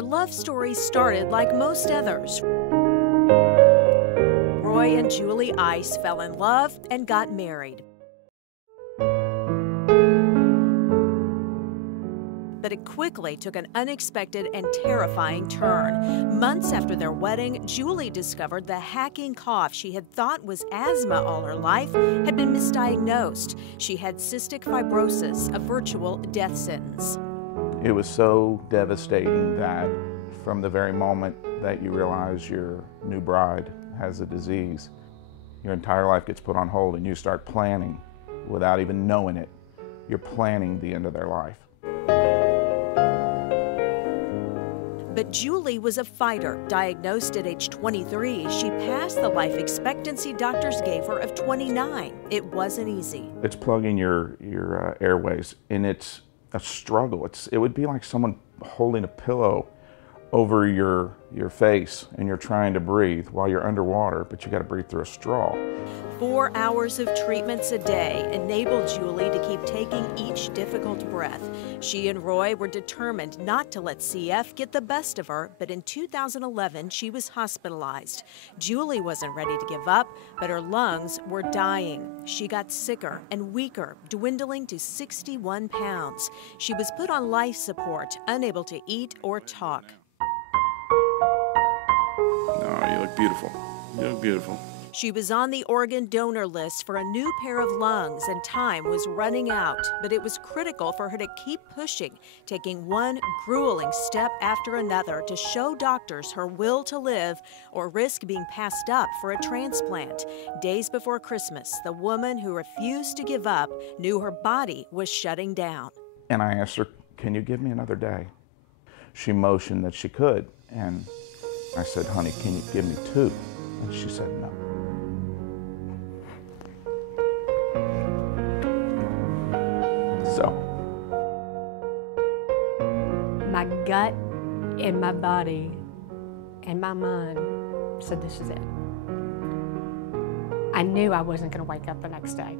their love story started like most others. Roy and Julie Ice fell in love and got married. But it quickly took an unexpected and terrifying turn. Months after their wedding, Julie discovered the hacking cough she had thought was asthma all her life had been misdiagnosed. She had cystic fibrosis, a virtual death sentence. It was so devastating that from the very moment that you realize your new bride has a disease, your entire life gets put on hold and you start planning without even knowing it. You're planning the end of their life. But Julie was a fighter. Diagnosed at age 23, she passed the life expectancy doctors gave her of 29. It wasn't easy. It's plugging your airways, and it's a struggle. It would be like someone holding a pillow over your face, and you're trying to breathe while you're underwater, but you got to breathe through a straw. 4 hours of treatments a day enabled Julie to keep taking each difficult breath. She and Roy were determined not to let CF get the best of her, but in 2011, she was hospitalized. Julie wasn't ready to give up, but her lungs were dying. She got sicker and weaker, dwindling to 61 pounds. She was put on life support, unable to eat or talk. Oh, you look beautiful. You look beautiful. She was on the organ donor list for a new pair of lungs, and time was running out. But it was critical for her to keep pushing, taking one grueling step after another to show doctors her will to live or risk being passed up for a transplant. Days before Christmas, the woman who refused to give up knew her body was shutting down. And I asked her, "Can you give me another day?" She motioned that she could, and I said, "Honey, can you give me 2?" And she said no. So. My gut and my body and my mind said this is it. I knew I wasn't going to wake up the next day.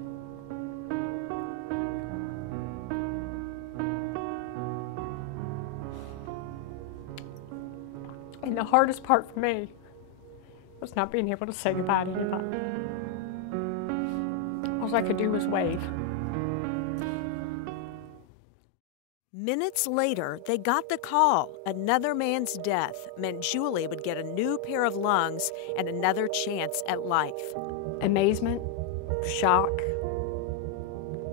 And the hardest part for me was not being able to say goodbye to anybody. All I could do was wave. Minutes later, they got the call. Another man's death meant Julie would get a new pair of lungs and another chance at life. Amazement, shock,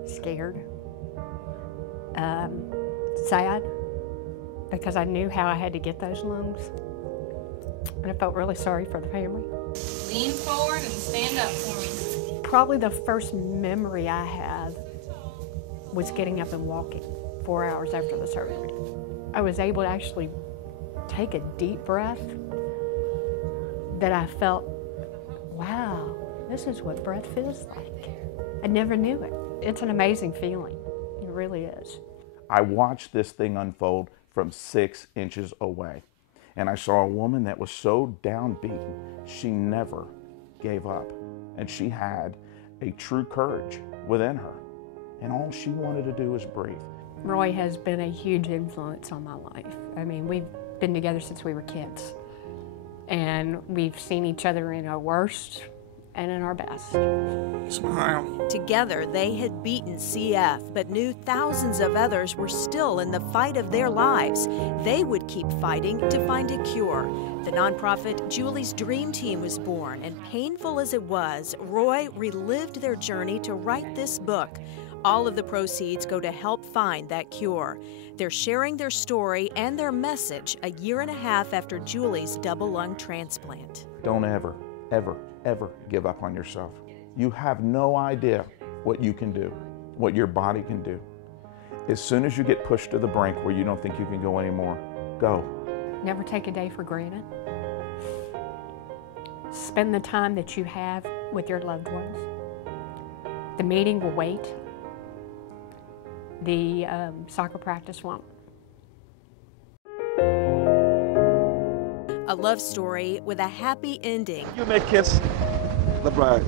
scared, sad, because I knew how I had to get those lungs. And I felt really sorry for the family. Lean forward and stand up for me. Probably the first memory I had was getting up and walking 4 hours after the surgery. I was able to actually take a deep breath that I felt, wow, this is what breath feels like. I never knew it. It's an amazing feeling. It really is. I watched this thing unfold from 6 inches away. And I saw a woman that was so downbeaten, she never gave up. And she had a true courage within her. And all she wanted to do was breathe. Roy has been a huge influence on my life. I mean, we've been together since we were kids. And we've seen each other in our worst and in our best. Smile. Together, they had beaten CF, but knew thousands of others were still in the fight of their lives. They would keep fighting to find a cure. The nonprofit Julie's Dream Team was born, and painful as it was, Roy relived their journey to write this book. All of the proceeds go to help find that cure. They're sharing their story and their message a year and a half after Julie's double lung transplant. Don't ever, ever, ever give up on yourself. You have no idea what you can do, what your body can do. As soon as you get pushed to the brink where you don't think you can go anymore, go. Never take a day for granted. Spend the time that you have with your loved ones. The meeting will wait. The soccer practice won't. A love story with a happy ending. You may kiss the bride.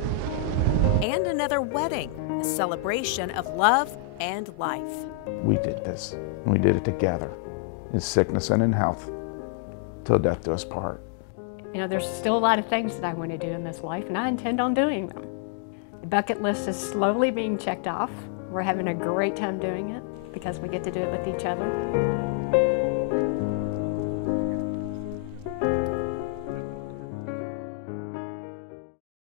And another wedding, a celebration of love and life. We did this, and we did it together, in sickness and in health. till death do us part. You know, there's still a lot of things that I want to do in this life, and I intend on doing them. The bucket list is slowly being checked off. We're having a great time doing it because we get to do it with each other.